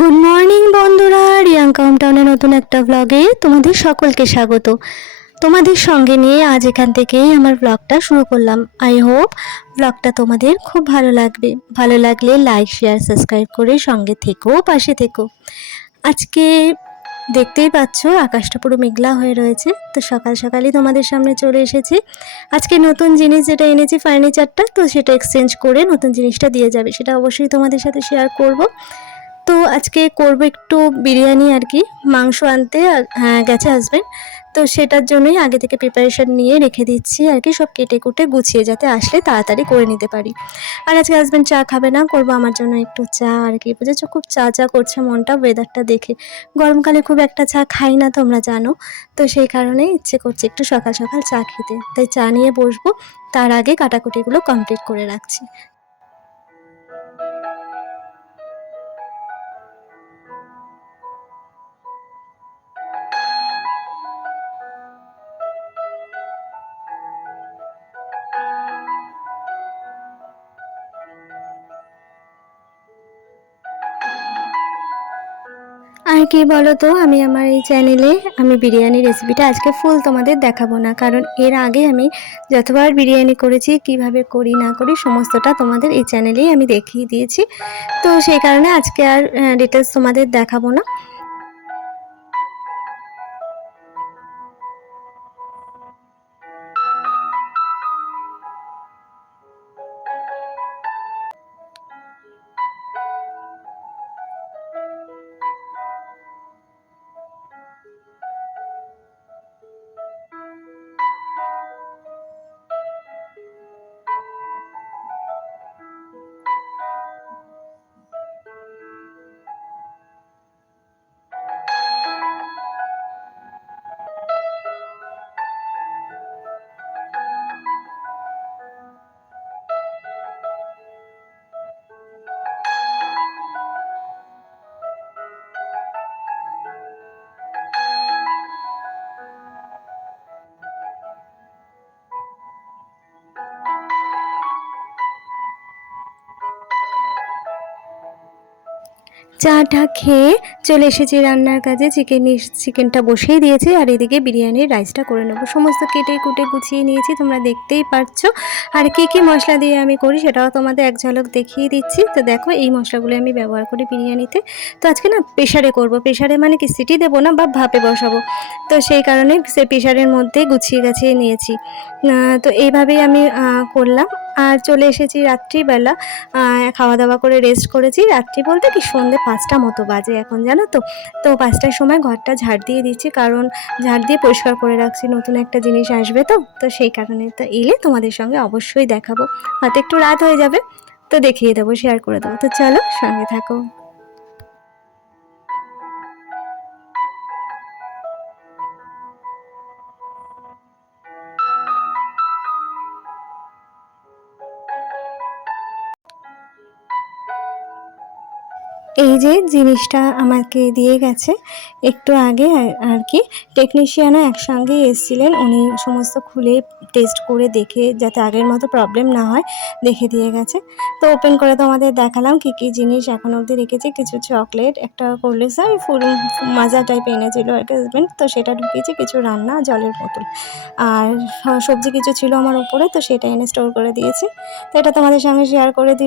Good morning বন্ধুরা, রিয়াঙ্কা হোমটাউনের নতুন একটা ব্লগে তোমাদের সকলকে স্বাগত। তোমাদের সঙ্গে নিয়ে আজ এখান থেকেই আমার ব্লগটা শুরু করলাম। আই হোপ ব্লগটা তোমাদের খুব ভালো লাগবে। ভালো লাগলে লাইক, শেয়ার, সাবস্ক্রাইব করে সঙ্গে থেকো, পাশে থেকো। আজকে দেখতেই পাচ্ছ আকাশটা পুরো মেঘলা হয়ে রয়েছে, তো সকাল সকালই তোমাদের সামনে চলে এসেছি। আজকে নতুন জিনিস যেটা এনেছি ফার্নিচারটা, তো সেটা এক্সচেঞ্জ করে নতুন জিনিসটা দিয়ে যাবে, সেটা অবশ্যই তোমাদের সাথে শেয়ার করব। তো আজকে করব একটু বিরিয়ানি আর কি, মাংস আনতে গেছে হাজব্যান্ড, তো সেটার জন্যই আগে থেকে প্রিপারেশান নিয়ে রেখে দিচ্ছি আর কি, সব কেটে কুটে গুছিয়ে যাতে আসলে তাড়াতাড়ি করে নিতে পারি। আর আজকে হাজব্যান্ড চা খাবে না, করব আমার জন্য একটু চা আর কি। বুঝেছো, খুব চা চা করছে মনটা ওয়েদারটা দেখে। গরমকালে খুব একটা চা খাই না, তোমরা জানো, তো সেই কারণেই ইচ্ছে করছে একটু সকাল সকাল চা খেতে, তাই চা নিয়ে বসবো। তার আগে কাটাকুটিগুলো কমপ্লিট করে রাখছি। আর কি বলো তো, আমি আমার এই চ্যানেলে আমি বিরিয়ানি রেসিপিটা আজকে ফুল তোমাদের দেখাবো না, কারণ এর আগে আমি যতবার বিরিয়ানি করেছি কিভাবে করি না করি সমস্তটা তোমাদের এই চ্যানেলেই আমি দেখিয়ে দিয়েছি। তো সেই কারণে আজকে আর ডিটেলস তোমাদের দেখাবো না। চাটা খেয়ে চলে এসেছি রান্নার কাজে। চিকেনটা বসিয়ে দিয়েছি, আর এদিকে বিরিয়ানির রাইসটা করে নেবো। সমস্ত কেটে কুটে গুছিয়ে নিয়েছি, তোমরা দেখতেই পারছো। আর কি কি মশলা দিয়ে আমি করি সেটাও তোমাদের এক ঝলক দেখিয়ে দিচ্ছি। তো দেখো, এই মশলাগুলো আমি ব্যবহার করি বিরিয়ানিতে। তো আজকে না প্রেশারে করব, প্রেশারে মানে কি সিটি দেবো না বা ভাপে বসাবো, তো সেই কারণে সে প্রেশারের মধ্যে গুছিয়ে গাছিয়ে নিয়েছি। তো এইভাবেই আমি করলাম। আর চলে এসেছি রাত্রিবেলা, খাওয়া দাওয়া করে রেস্ট করেছি। রাত্রি বলতে কি সন্ধ্যে 5টা মতো বাজে এখন, জানো তো। তো 5টার সময় ঘরটা ঝাড় দিয়ে দিচ্ছি, কারণ ঝাড় দিয়ে পরিষ্কার করে রাখছি, নতুন একটা জিনিস আসবে তো, তো সেই কারণে। তো এলে তোমাদের সঙ্গে অবশ্যই দেখাবো, হয়তো একটু রাত হয়ে যাবে, তো দেখিয়ে দেবো, শেয়ার করে দেবো। তো চলো সঙ্গে থাকো। এই যে জিনিসটা আমাকে দিয়ে গেছে একটু আগে আর কি, টেকনিশিয়ানও একসঙ্গেই এসেছিলেন, উনি সমস্ত খুলে টেস্ট করে দেখে যাতে আগের মতো প্রবলেম না হয় দেখে দিয়ে গেছে। তো ওপেন করে তোমাদের দেখালাম কি কি জিনিস এখন অবধি রেখেছি। কিছু চকলেট, একটা কোল্ড্রিঙ্কস আর ফুল মাজা টাইপ এনেছিল আর কি হাজবেন্ড, তো সেটা ঢুকিয়েছি। কিছু রান্না, জলের বোতল আর সবজি কিছু ছিল আমার উপরে, তো সেটা এনে স্টোর করে দিয়েছি। তো এটা তোমাদের সঙ্গে শেয়ার করে দিই।